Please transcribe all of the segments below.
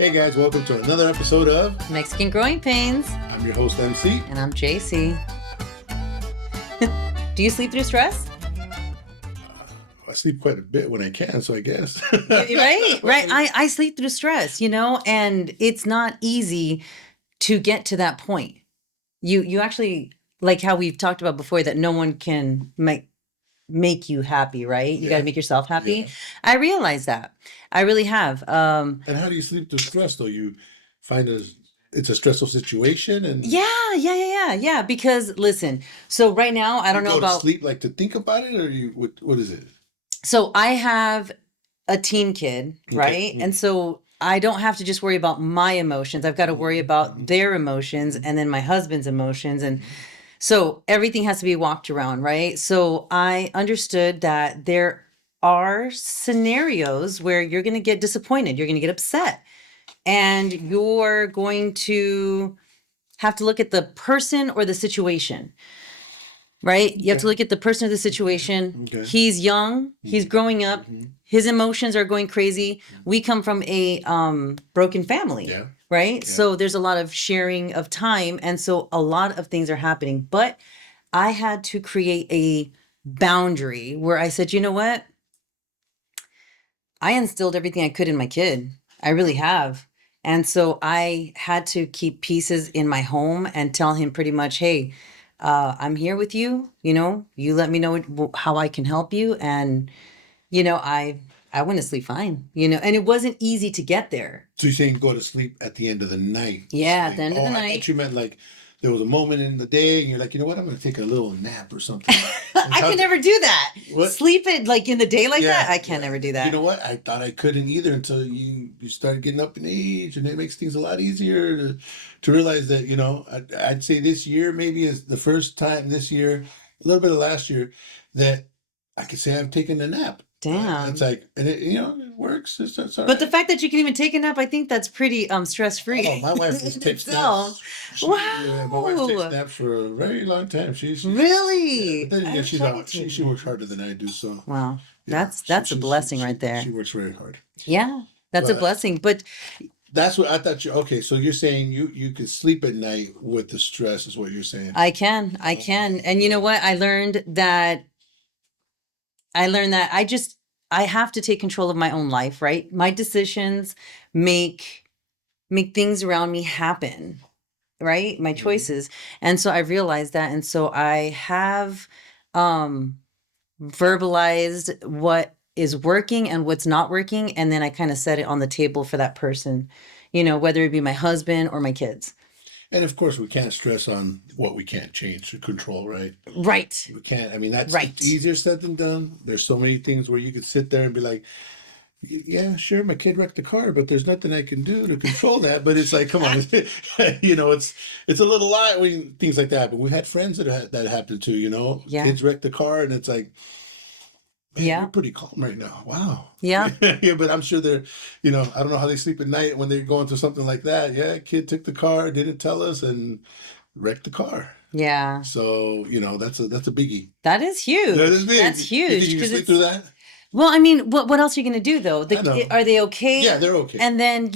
Hey guys, welcome to another episode of Mexican Growing Pains. I'm your host MC. And I'm JC. Do you sleep through stress? I sleep quite a bit when I can, so I guess. Right. I sleep through stress, and it's not easy to get to that point. You actually, like how we've talked about before, that no one can make you happy, right? You got to make yourself happy. Yeah. I realize that. I really have. And how do you sleep through stress though? You find it's a stressful situation and Yeah. Because listen, so right now I don't know go about to sleep like to think about it, or what is it? So I have a teen kid, right? Okay. And so I don't have to just worry about my emotions. I've got to worry about their emotions and then my husband's emotions. And so everything has to be walked around, right? So I understood that there are scenarios where you're going to get disappointed, you're going to get upset, and you're going to have to look at the person or the situation. Right? You have to look at the person or the situation. Okay. He's young. He's growing up. His emotions are going crazy. We come from a broken family. Yeah. Right? Yeah. So there's a lot of sharing of time. And so a lot of things are happening. But I had to create a boundary where I said, you know what? I instilled everything I could in my kid. I really have. And so I had to keep pieces in my home and tell him pretty much, hey, I'm here with you. You let me know how I can help you. And, I went to sleep fine, and it wasn't easy to get there. So you're saying go to sleep at the end of the night? Yeah, at the end of the I night. thought you meant like there was a moment in the day and you're like, you know what, I'm going to take a little nap or something. I can never do that. What? Sleep it like in the day like that? I can never do that. You know what? I thought I couldn't either until you started getting up in age, and it makes things a lot easier to realize that, I'd say this year maybe is the first time this year, a little bit of last year, that I could say I've taken a nap. Damn. It's like, and it works. It's all But right. the fact that you can even take a nap, I think that's pretty stress-free. Oh, my wife takes naps. Wow. Yeah, my wife takes naps for a very long time. She's Really? Yeah, but then again, she's I out. She works harder than I do, so Wow. yeah, That's a blessing right there. She works very hard. Yeah, that's a But blessing. But that's what I thought you. Okay, so you're saying you could sleep at night with the stress, is what you're saying. I can. And you know what? I learned that I have to take control of my own life, right? My decisions make things around me happen, right? My choices. And so I realized that. And so I have verbalized what is working and what's not working. And then I kind of set it on the table for that person, whether it be my husband or my kids. And of course, we can't stress on what we can't change or control, right? Right. We can't. I mean, that's Right. easier said than done. There's so many things where you could sit there and be like, yeah, sure, my kid wrecked the car, but there's nothing I can do to control that. But it's like, come on, it's a little lot when things like that. But we had friends that happened to, Yeah. kids wrecked the car, and it's like, man, Yeah. you're pretty calm right now. Wow. Yeah. Yeah, but I'm sure they're, I don't know how they sleep at night when they're going through something like that. Yeah, kid took the car, didn't tell us, and wrecked the car. Yeah. So, that's a biggie. That is huge. That is big. That's You huge. think you can 'cause sleep it's- through that? Well, I mean, what else are you going to do though? I know. Are they okay? Yeah, they're okay. And then,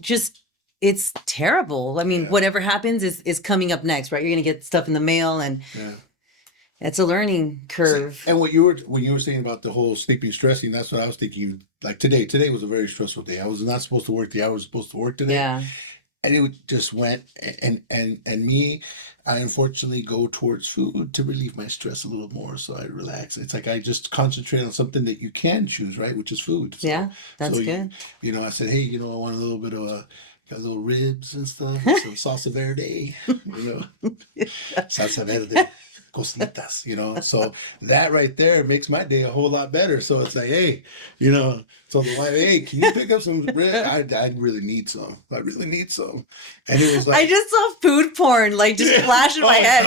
just it's terrible. I mean, Yeah. whatever happens is coming up next, right? You're going to get stuff in the mail, and Yeah. it's a learning curve. And when you were saying about the whole sleeping stressing, that's what I was thinking. Like today was a very stressful day. I was not supposed to work the hours I was supposed to work today. Yeah. And it just went, and me, I unfortunately go towards food to relieve my stress a little more, so I relax. It's like I just concentrate on something that you can choose, right, which is food. So, Yeah, that's so good. I said, hey, I want a little bit of got little ribs and stuff, some salsa verde, salsa verde, cositas, So that right there makes my day a whole lot better. So it's like, hey, so the wife, hey, can you pick up some ribs? I really need some. I really need some. And it was like, I just saw food porn, like just flash in my head.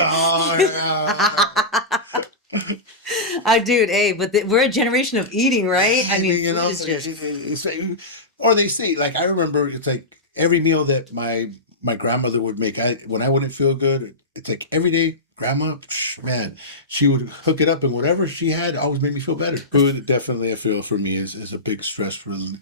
Dude, hey, but we're a generation of eating, right? I mean, food is just... Or they say, like, I remember it's like every meal that my grandmother would make, when I wouldn't feel good, it's like every day, grandma, man, she would hook it up, and whatever she had always made me feel better. Food definitely, I feel, for me is a big stress,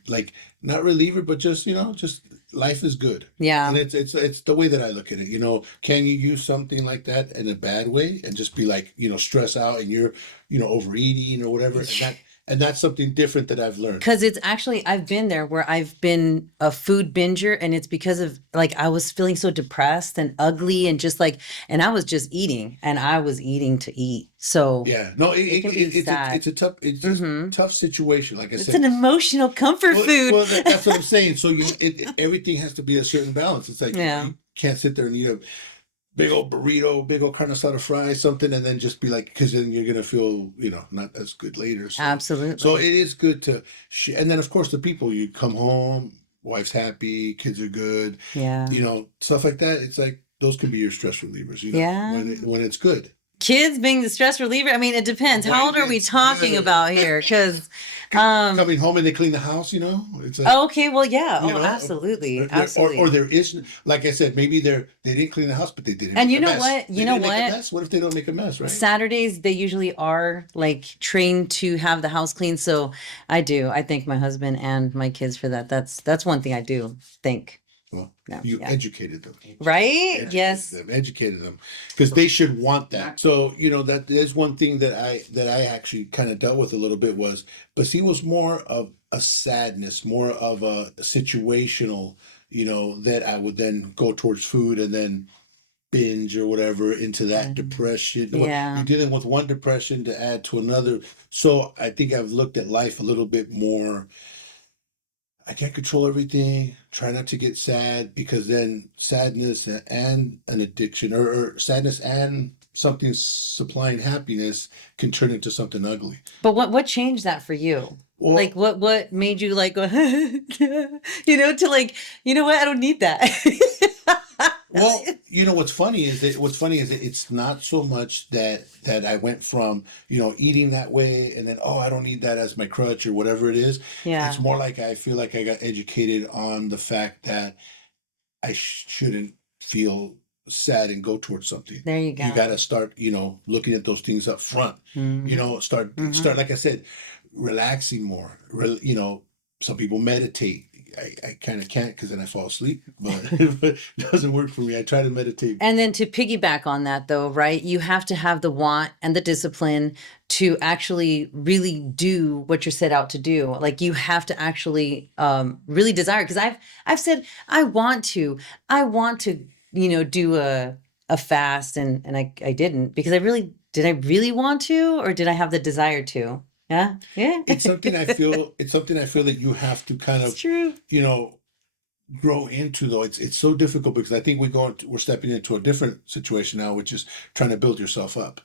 like, not reliever, but just, just life is good. Yeah. And it's the way that I look at it. Can you use something like that in a bad way and just be like, stress out and you're, overeating or whatever, and that's something different that I've learned. Because it's actually, I've been there where I've been a food binger, and it's because of like I was feeling so depressed and ugly and just like, and I was just eating and I was eating to eat. So Yeah, no, it can be sad. it's a Hmm. tough situation. Like I It's said, an emotional comfort food. that's what I'm saying. So everything has to be a certain balance. It's like Yeah, you can't sit there and eat a big old burrito, big old carne asada fry, something, and then just be like, because then you're gonna feel, not as good later. So it absolutely. is good to, and then of course the people you come home, wife's happy, kids are good, Yeah. stuff like that. It's like those can be your stress relievers, Yeah. when it's good. Kids being the stress reliever. I mean, it depends. How When old are we it's talking good. about here? Because, um, Coming home and they clean the house, it's like, oh, okay, well, yeah. you Oh, know, absolutely. or Absolutely. there is, like I said, maybe they didn't clean the house, but they didn't And make you a know mess. what? They You know didn't make a what? mess. What if they don't make a mess, right? Saturdays, they usually are like trained to have the house clean. So I do. I thank my husband and my kids for that. That's one thing I do think. Well, Yeah. you Yeah. educated them. Right? Yes. Educated them, because they should want that. So that there's one thing that I actually kind of dealt with a little bit was, but see, was more of a sadness, more of a situational, that I would then go towards food and then binge or whatever into that depression. Or Yeah. you're dealing with one depression to add to another. So I think I've looked at life a little bit more. I can't control everything. Try not to get sad, because then sadness and an addiction, or sadness and something supplying happiness, can turn into something ugly. But what changed that for you? Like Well, what made you like go to like, you know what? I don't need that. Well, what's funny is that it's not so much that I went from eating that way, and then, oh, I don't need that as my crutch or whatever it is. It's Yeah. more like I feel like I got educated on the fact that I shouldn't feel sad and go towards something. There you You got go. to start, looking at those things up front. Hmm. Start Hmm. like I said, relaxing more. Some people meditate. I kind of can't, because then I fall asleep, but, but it doesn't work for me. I try to meditate. And then to piggyback on that, though, right? You have to have the want and the discipline to actually really do what you're set out to do. Like you have to actually really desire. Because I've said I want to, do a fast, and I didn't, because I really want to, or did I have the desire to? Yeah, yeah. It's something I feel that you have to kind It's of, true. you know, grow into, though. It's so difficult, because I think we're stepping into a different situation now, which is trying to build yourself up.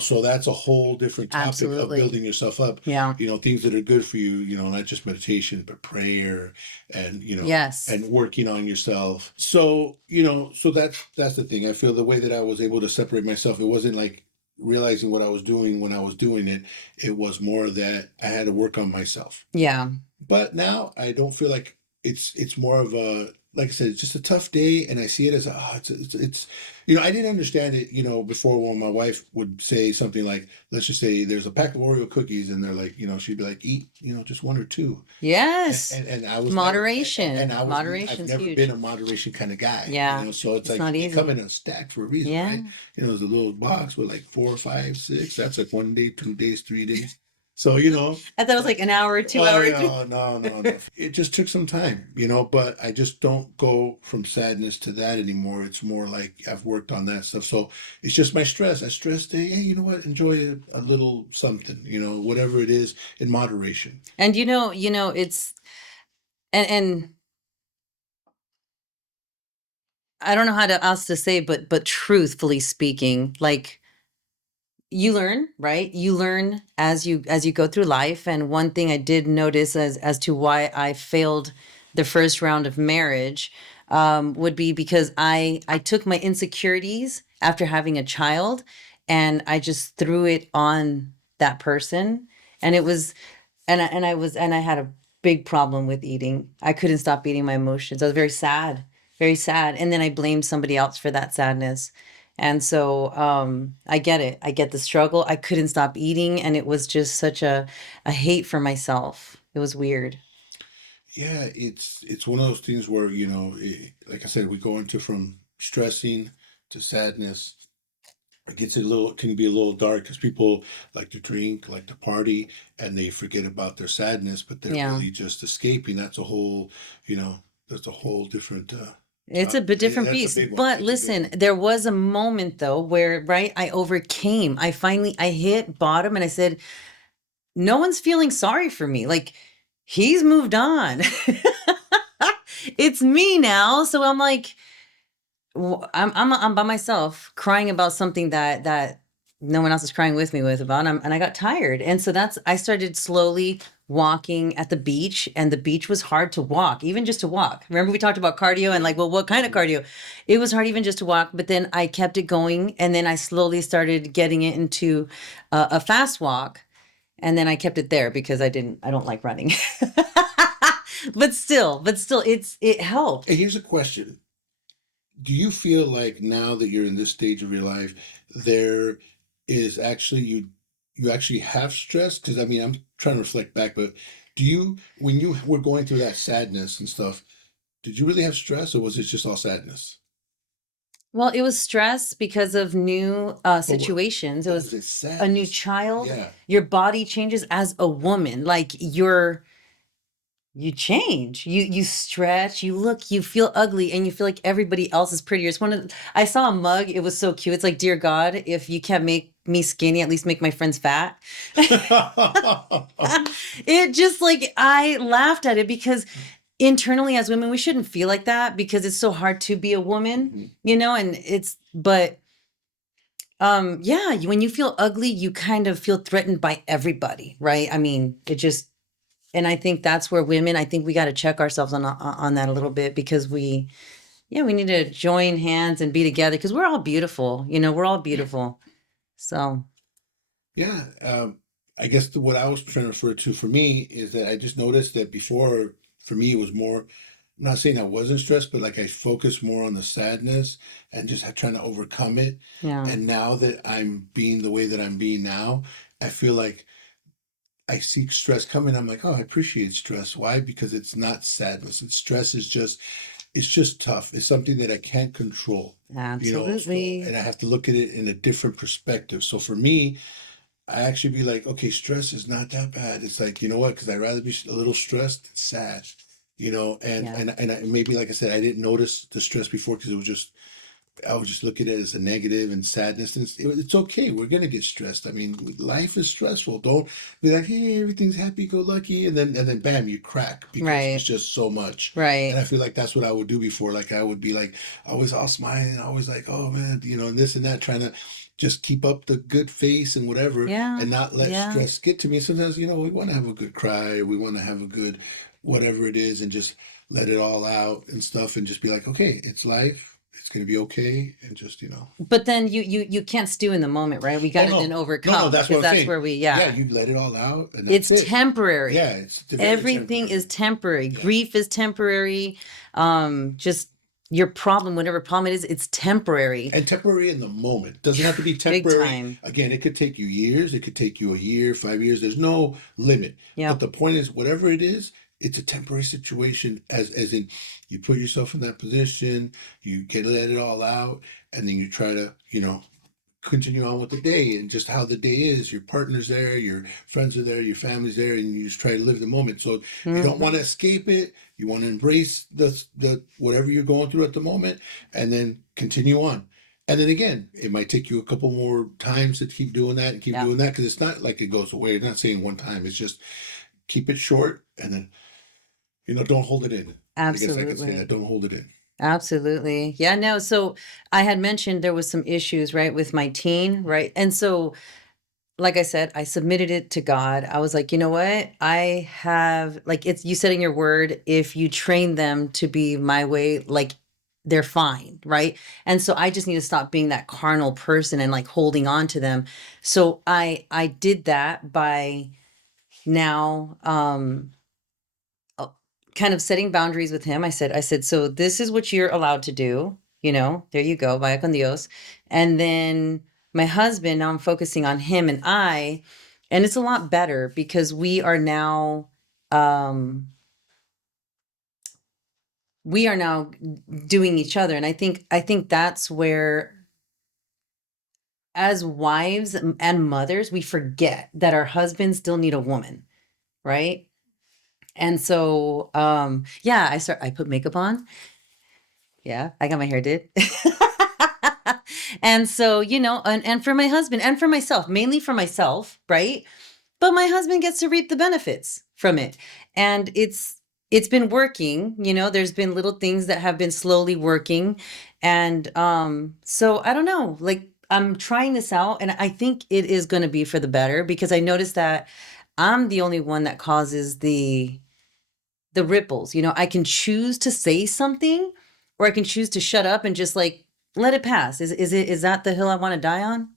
So that's a whole different topic of Absolutely. building yourself up. Yeah. Things that are good for you, not just meditation, but prayer, and Yes. and working on yourself. So that's the thing. I feel the way that I was able to separate myself, it wasn't like realizing what I was doing when I was doing it. It was more that I had to work on myself. Yeah. But now I don't feel like it's more of a, like I said, it's just a tough day, and I see it as it's I didn't understand it, before, when my wife would say something like, let's just say there's a pack of Oreo cookies, and they're like, she'd be like, eat, just one or two. and Yes. and, and I was never and Moderation. I've Moderation's never been huge. a moderation kind of guy, Yeah. so it's It's like not they come easy. in a stack for a reason, Yeah. right? There's a little box with like 4, 5, 6. That's like 1 day, 2 days, 3 days. So I thought it was like an hour, two oh hour. yeah, no, no, no. It just took some time, but I just don't go from sadness to that anymore. It's more like I've worked on that stuff. So it's just my stress. I stress day, hey, you know what? Enjoy a little something, whatever it is, in moderation. And it's and I don't know how to else to say, but truthfully speaking, like you learn, right? You learn as you go through life. And one thing I did notice as to why I failed the first round of marriage would be because I took my insecurities after having a child, and I just threw it on that person. And it was and I had a big problem with eating. I couldn't stop eating my emotions. I was very sad, very sad. And then I blamed somebody else for that sadness. And so I get it. I get the struggle. I couldn't stop eating, and it was just such a hate for myself. It was weird. Yeah, it's one of those things where, like I said, we go into from stressing to sadness. It gets a little, can be a little dark because people like to drink, like to party, and they forget about their sadness, but they're Yeah. really just escaping. That's a whole, you know, that's a whole different It's a bit yeah, different that's a beast. big one. But That's a big listen, one. there was a moment though where, right, I overcame. I hit bottom and I said, no one's feeling sorry for me. Like he's moved on. It's me now. So I'm like, I'm by myself crying about something that no one else is crying with me with about, and I got tired, and so that's I started slowly walking at the beach, and the beach was hard to walk, even just to walk. Remember we talked about cardio and like, well, what kind of Mhm. cardio? It was hard even just to walk, but then I kept it going, and then I slowly started getting it into a fast walk, and then I kept it there because I don't like running. But still, it And helped. here's a question. Do you feel like now that you're in this stage of your life, there is actually you actually have stress? Because I mean, I'm trying to reflect back, but do you, when you were going through that sadness and stuff, did you really have stress, or was it just all sadness? Well, it was stress because of new But what situations. It but was was it a new sadness? child. Yeah. Your body changes as a woman. Like you change. You stretch. You look. You feel ugly, and you feel like everybody else is prettier. It's one of. I saw a mug. It was so cute. It's like, dear God, if you can't make me skinny, at least make my friends fat. It just like I laughed at it because internally as women we shouldn't feel like that because it's so hard to be a woman, Mhm. and it's but yeah, when you feel ugly, you kind of feel threatened by everybody, right? I mean, it just and I think that's where women, I think we got to check ourselves on that a little bit because we need to join hands and be together because we're all beautiful, we're all Yeah. beautiful. So, Yeah, I guess what I was trying to refer to for me is that I just noticed that before, for me, it was more. I'm not saying I wasn't stressed, but like I focused more on the sadness and just trying to overcome it. yeah, And now that I'm being the way that I'm being now, I feel like I see stress coming. I'm like, oh, I appreciate stress. Why? Because it's not sadness. It's stress is just, it's just tough. It's something that I can't control, so, absolutely. and I have to look at it in a different perspective. So for me, I actually be like, okay, stress is not that bad. It's like, you know what? Because I'd rather be a little stressed than sad, and Yeah. maybe like I said, I didn't notice the stress before because it was just I would just look at it as a negative and sadness. And it's okay. We're gonna get stressed. I mean, life is stressful. Don't be like, hey, everything's happy go lucky, and then bam, you crack because it's Right. just so much. And Right. I feel like that's what I would do before. Like I would be like always all smiling, always like, oh man, and this and that, trying to just keep up the good face and whatever, Yeah. and not let Yeah. stress get to me. Sometimes, we want to have a good cry, we want to have a good whatever it is, and just let it all out and stuff, and just be like, okay, it's life, it's gonna be okay, and just But then you can't stew in the moment, right? We got oh to then no, no, no, overcome that's what because I'm that's saying. where we Yeah, yeah. you let it all out, and It's that's it. Yeah, temporary. it's very Everything is temporary. temporary. Yeah. Grief is temporary. Just your problem, whatever problem it is, it's temporary. And temporary in the moment. Doesn't have to be Big temporary. time. Again, it could take you years. It could take you a year, 5 years. There's no limit. But Yep. the point is, whatever it is, it's a temporary situation. As in, you put yourself in that position, you get let it all out, and then you try to, continue on with the day and just how the day is. Your partner's there, your friends are there, your family's there, and you just try to live the moment. So you don't want to Hmm. escape it. You want to embrace the whatever you're going through at the moment, and then continue on. And then again, it might take you a couple more times to keep doing that and keep Yep. doing that because it's not like it goes away. It's not saying one time. It's just keep it short and then don't hold it in. I guess I could say that. Absolutely. Don't hold it in. Absolutely. Yeah, no. So I had mentioned there was some issues, right, with my teen, right? And so like I said, I submitted it to God. I was like, you know what? I have, like, it's, you said in your word, if you train them to be my way, like, they're fine. Right. And so I just need to stop being that carnal person and like holding on to them. So I did that by now, uh, kind of setting boundaries with him. I said, so this is what you're allowed to do. There you go, vaya con Dios. And then my husband, now I'm focusing on him and it's a lot better because we are now, um, we are now doing each other. And I think that's where, as wives and mothers, we forget that our husbands still need a woman, right? And so yeah, I put makeup on. Yeah, I got my hair did. And so, and for my husband and for myself, mainly for myself, right? But my husband gets to reap the benefits from it. And it's been working. There's been little things that have been slowly working. And so I don't know, like, I'm trying this out, and I think it is going to be for the better, because I noticed that I'm the only one that causes the ripples. I can choose to say something, or I can choose to shut up and just, like, let it pass. Is that the hill I want to die on?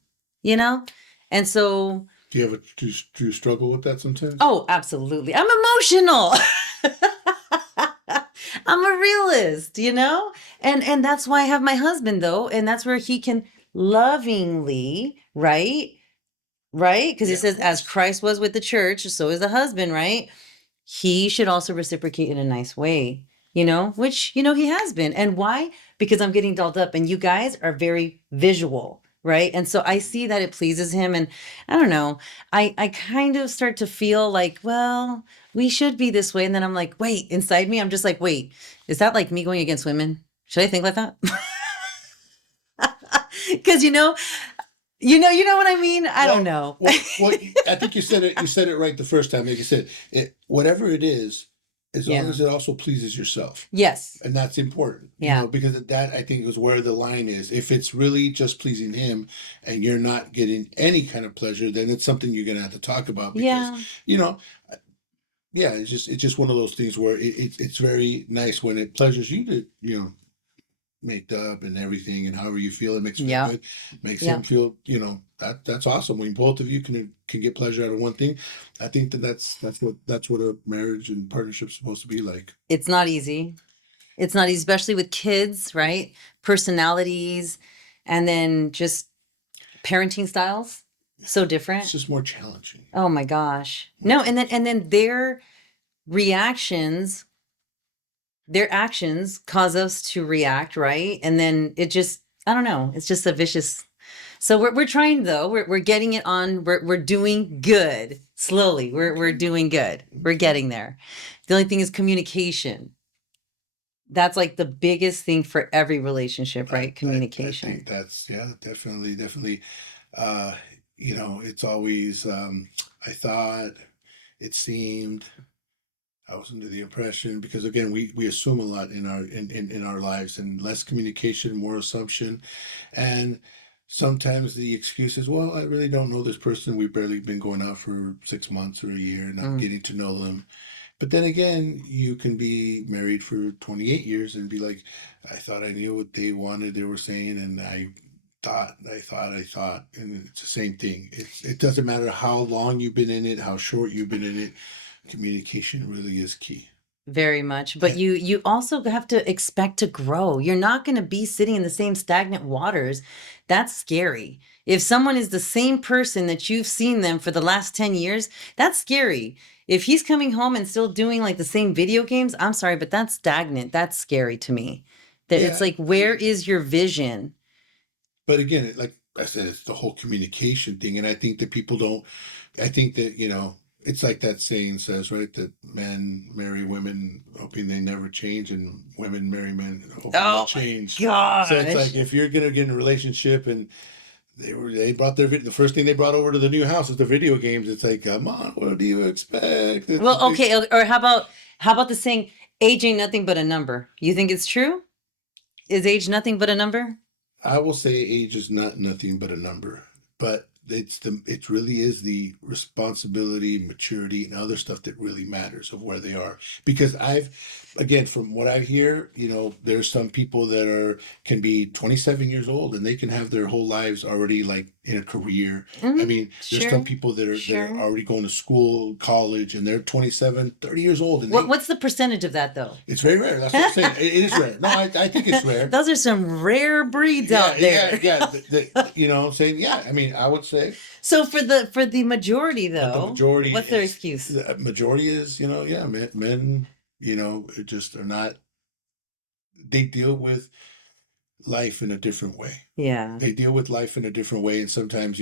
You know? And so, Do you struggle with that sometimes? oh, absolutely. I'm emotional. I'm a realist, And that's why I have my husband, though, and that's where he can lovingly, right? Right? Because Yeah, it of says, as course. Christ was with the church, so is the husband, right? He should also reciprocate in a nice way, which, he has been. And why? Because I'm getting dolled up, and you guys are very visual, right? And so I see that it pleases him. And I don't know, I kind of start to feel like, well, we should be this way. And then I'm like, wait, inside me, I'm just like, wait, is that like me going against women? Should I think like that? Because you know what I mean? I don't Well, know. I think you said it. You said it right the first time. Like you said, whatever it is, as long Yeah. as it also pleases yourself, Yes. and that's important. Yeah. Because that, I think, is where the line is. If it's really just pleasing him, and you're not getting any kind of pleasure, then it's something you're gonna have to talk about. Because Yeah. you know, yeah, it's just one of those things where it's very nice when it pleasures you to make up and everything, and however you feel, it makes you feel Yeah. good, makes Yeah. him feel, that's awesome when both of you can get pleasure out of one thing. I think that's what a marriage and partnership's supposed to be like. It's not easy. It's not easy, especially with kids, right? Personalities, and then just parenting styles, so It's different. just more challenging. Oh my gosh. More No, and then challenging. and then their reactions, their actions cause us to react, right? And then it just, I don't know, it's just a vicious. So we're trying, though. We're getting it on. We're doing good. Slowly. We're Okay. doing good. We're Okay. getting there. The only thing is communication. That's like the biggest thing for every relationship, I, right? I think Communication. that's, yeah, definitely, definitely. Uh, it's always, I thought, it seemed, I was under the impression, because again, we assume a lot in our lives, and less communication, more assumption. And sometimes the excuse is, well, I really don't know this person. We've barely been going out for 6 months or a year, not Mm, getting to know them. But then again, you can be married for 28 years and be like, I thought I knew what they wanted, they were saying, and I thought, and it's the same thing. It doesn't matter how long you've been in it, how short you've been in it. Communication really is key. very much. But And, you also have to expect to grow. You're not going to be sitting in the same stagnant waters. That's scary. If someone is the same person that you've seen them for the last 10 years, that's scary. If he's coming home and still doing like the same video games, I'm sorry, but that's stagnant. That's scary to me. That it's yeah, like, where is your vision? but again, like I said, it's the whole communication thing, and I think that people don't. I think that it's like that saying says, right, that men marry women hoping they never change, and women marry men hoping they'll Oh my change. So it's like gosh. if you're gonna get in a relationship and they brought the first thing they brought over to the new house is the video games. It's like, come on, what do you expect? It's a Well, big. okay, or how about the saying, age ain't nothing but a number? You think it's true? Is age nothing but a number? I will say age is not nothing but a number, but it really is the responsibility, maturity, and other stuff that really matters of where they are. Because again, from what I hear, there's some people that can be 27 years old and they can have their whole lives already like in a career. I Mm, mean, there's some sure, people that are sure. already going to school, college, and they're 27, 30 years old, and What's the percentage of that, though? it's very rare. That's what I'm saying. It is rare. No, I think it's rare. Those are some rare breeds Yeah, out yeah, there. yeah. I'm saying, yeah. I mean, I would say, So for the majority, but the though, majority what's their is excuse? yeah, men, just are not. they deal with life in a different way. Yeah. They deal with life in a different way, and sometimes,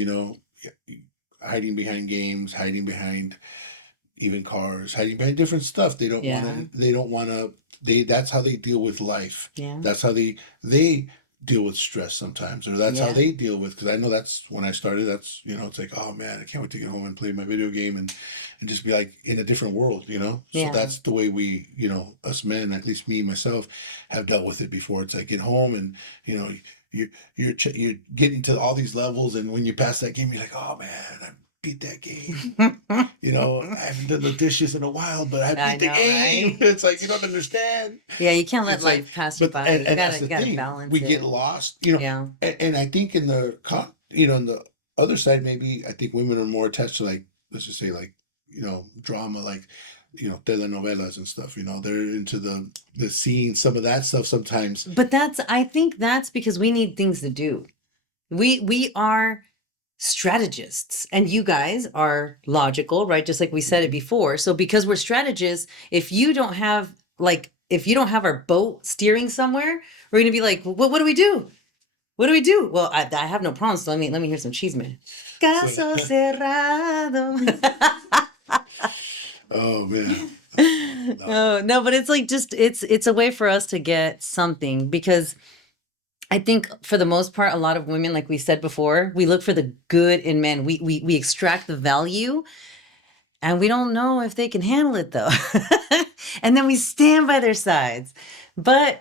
hiding behind games, hiding behind even cars, hiding behind different stuff. They don't want Yeah. to. They don't want to. That's how they deal with life. Yeah. That's how they deal with stress sometimes, or that's how Yeah. they deal with. Because I know that's when I started. That's it's like, oh man, I can't wait to get home and play my video game and just be like in a different world. So Yeah. that's the way we, us men, at least me myself, have dealt with it before. It's like get home and you know you're getting to all these levels, and when you pass that game, you're like, oh man, I beat that game. I haven't done the dishes in a while, but I I beat the know, game. right? It's like you don't understand. Yeah, you can't let It's like, life pass you but by. and, You and gotta that's you the gotta thing. balance We get it. lost, Yeah. and I think in in the other side, maybe I think women are more attached to like, let's just say like, drama, like, telenovelas and stuff. They're into the scene, some of that stuff sometimes. But I think that's because we need things to do. We are strategists and you guys are logical, right? Just like we said it before. So because we're strategists, if you don't have our boat steering somewhere, we're gonna be like, well, what do we do? What do we do? Well, I have no problems. So let me hear some cheese, man. Caso So, cerrado. oh man. No. Oh, no, but it's like it's a way for us to get something because I think for the most part, a lot of women, like we said before, we look for the good in men. We extract the value and we don't know if they can handle it though. And then we stand by their sides. But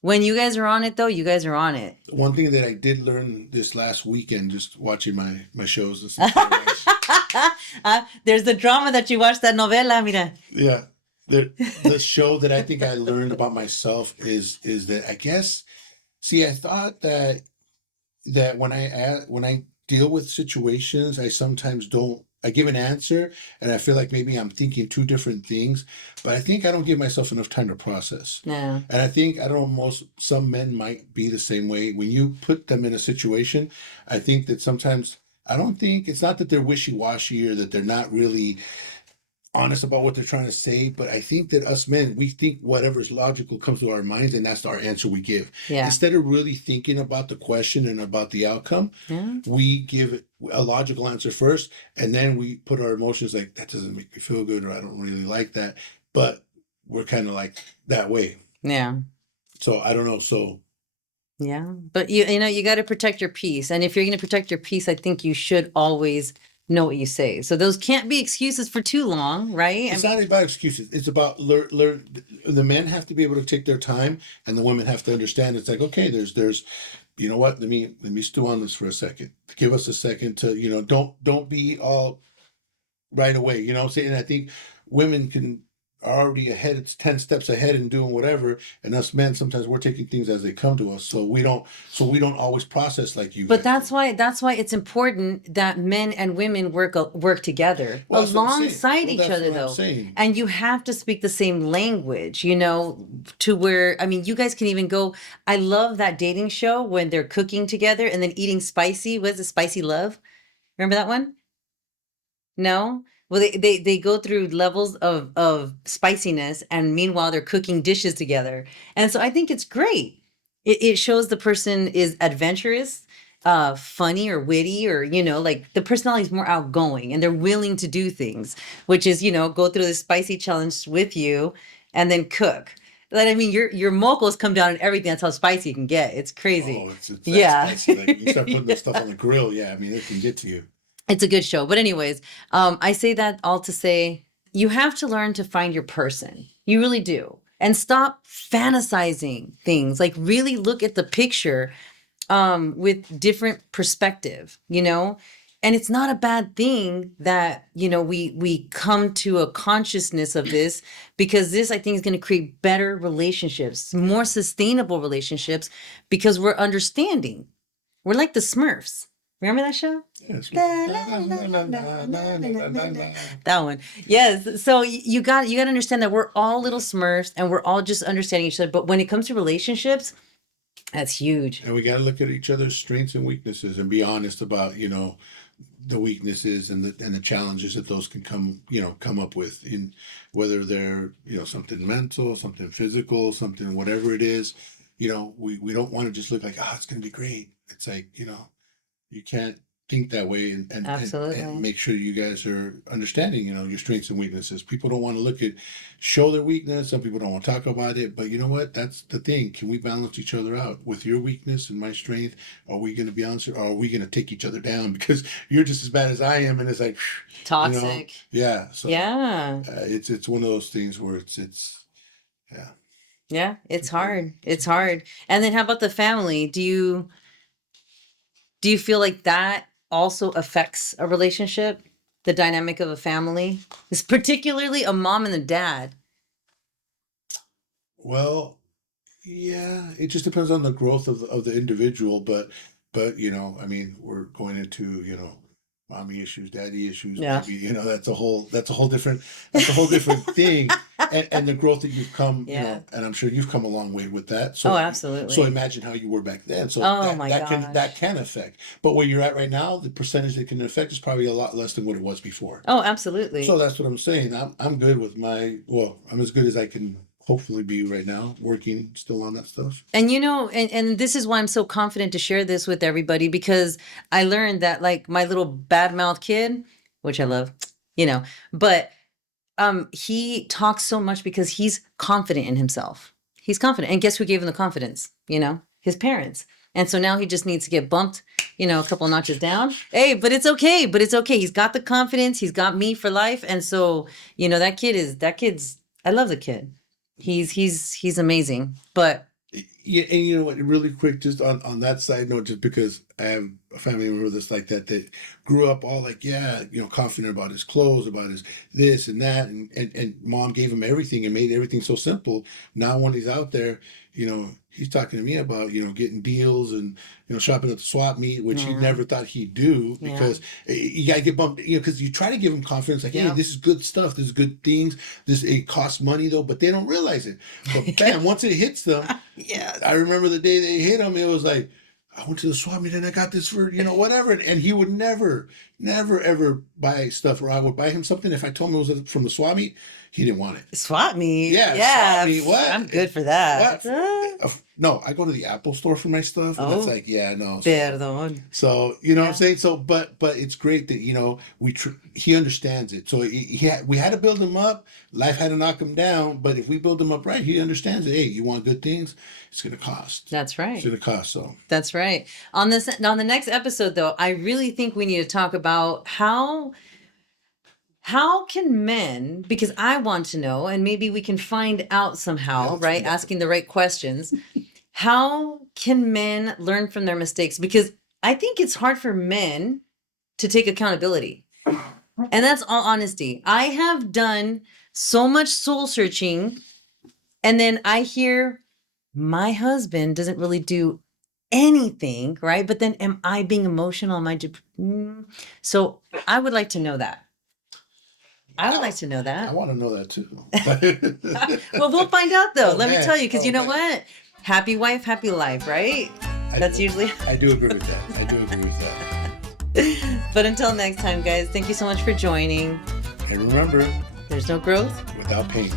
when you guys are on it though, you guys are on it. One thing that I did learn this last weekend, just watching my shows and stuff. I watch, There's the drama that you watch that novela, mira. yeah, the show that I think I learned about myself is that I guess. See, I thought that when I deal with situations, I sometimes don't. I give an answer, and I feel like maybe I'm thinking two different things, but I think I don't give myself enough time to process. No. And I think I don't know some men might be the same way. When you put them in a situation, I think that sometimes I don't think it's not that they're wishy washy or that they're not really honest about what they're trying to say, but I think that us men, we think whatever's logical comes to our minds, and that's our answer we give. Yeah. Instead of really thinking about the question and about the outcome, Yeah. we give a logical answer first, and then we put our emotions like that doesn't make me feel good, or I don't really like that. But we're kind of like that way. Yeah. So I don't know. So Yeah. But you got to protect your peace. And if you're going to protect your peace, I think you should always know what you say. So those can't be excuses for too long, right? it's not about excuses. It's about learn. The men have to be able to take their time, and the women have to understand. It's like, okay, there's you know what? Let me stew on this for a second. Give us a second to don't be all right away. You know what I'm saying? And I think women are already ahead. It's 10 steps ahead and doing whatever. And us men, sometimes we're taking things as they come to us. So we don't always process like you But guys do. that's why it's important that men and women work together Well, that's what I'm saying. alongside Well, each that's other what I'm though. saying. And you have to speak the same language, to where I mean you guys can even go. I love that dating show when they're cooking together and then eating spicy. What's it, Spicy Love? Remember that one? No? Well, they go through levels of spiciness, and meanwhile they're cooking dishes together. And so I think it's great. It shows the person is adventurous, funny or witty, or like the personality is more outgoing and they're willing to do things, which is, go through the spicy challenge with you and then cook. But I mean, your mocos come down and everything. That's how spicy you can get. It's crazy. Oh, it's that Yeah. spicy. Like you start putting this stuff on the grill. Yeah, I mean it can get to you. It's a good show. But anyways, I say that all to say you have to learn to find your person. You really do. And stop fantasizing things. Like really look at the picture with different perspective, And it's not a bad thing that, we come to a consciousness of this, because this I think is going to create better relationships, more sustainable relationships, because we're understanding. We're like the Smurfs. Remember that show? Yes. That one. Yes. So you got to understand that we're all little Smurfs and we're all just understanding each other. But when it comes to relationships, that's huge. And we got to look at each other's strengths and weaknesses and be honest about, the weaknesses and the challenges that those can come up with, in whether they're something mental, something physical, something whatever it is. We don't want to just look like, it's going to be great. It's like, you can't think that way, and Absolutely. make sure you guys are understanding your strengths and weaknesses. People don't want to show their weakness. Some people don't want to talk about it, but you know what, that's the thing. Can we balance each other out with your weakness and my strength? Are we going to be honest, or are we going to take each other down because you're just as bad as I am? And it's like, Toxic. yeah. So Yeah. it's one of those things where it's yeah. Yeah, it's hard. It's hard. And then how about the family? Do you feel like that also affects a relationship? The dynamic of a family? It's particularly a mom and a dad. Well, yeah, it just depends on the growth of the individual, but I mean, we're going into mommy issues, daddy issues, Yeah. maybe that's a whole different thing, and the growth that you've come, Yeah. and I'm sure you've come a long way with that. Oh, So absolutely. imagine how you were back then. So Oh that my that can gosh. that can affect, but where you're at right now, the percentage that can affect is probably a lot less than what it was before. Oh, absolutely. So that's what I'm saying. I'm good with I'm as good as I can hopefully be right now, working still on that stuff. And and this is why I'm so confident to share this with everybody, because I learned that, like, my little bad mouth kid, which I love, but he talks so much because he's confident in himself. He's confident. And guess who gave him the confidence? His parents. And so now he just needs to get bumped, a couple notches down. Hey, but it's okay. But it's okay. He's got the confidence. He's got me for life. And so, that kid's I love the kid. He's amazing. But Yeah, and you know what? Really quick, just on that side note, just because I have a family member that's like that grew up all like, yeah, confident about his clothes, about his this and that, and mom gave him everything and made everything so simple. Now when he's out there, he's talking to me about getting deals and shopping at the swap meet, which he Yeah. never thought he'd do, Yeah. because you gotta get bumped, because you try to give him confidence, like, hey, Yeah. this is good stuff, this is good things, it costs money though, but they don't realize it. But bam, once it hits them. yeah. I remember the day they hit him, it was like, I went to the swap meet and I got this for, whatever. And he would never, never, ever buy stuff, or I would buy him something. If I told him it was from the swap meet, he didn't want it. Swap meet. Yeah, Yeah. swap meet, what? I'm good for that. What? No, I go to the Apple store for my stuff. And it's Oh. like, yeah, no. Perdón. So, what I'm saying? So, but it's great that, he understands it. So we had to build him up. Life had to knock him down. But if we build him up right, he understands it. Hey, you want good things? It's going to cost. That's right. It's going to cost. So That's right. On the next episode, though, I really think we need to talk about how can men, because I want to know, and maybe we can find out somehow, Yeah, right? Asking the right questions. How can men learn from their mistakes? Because I think it's hard for men to take accountability. And that's all honesty. I have done so much soul searching, and then I hear my husband doesn't really do anything, right? But then am I being emotional? So I would like to know that. I would like to know I that. want to know that too. Well, we'll find out though. Oh, Let me man. tell you, because Oh, you know man. what? Happy wife, happy life, right? That's usually. I do agree with that. I do agree with that. But until next time, guys, thank you so much for joining. And remember, There's no growth without pain.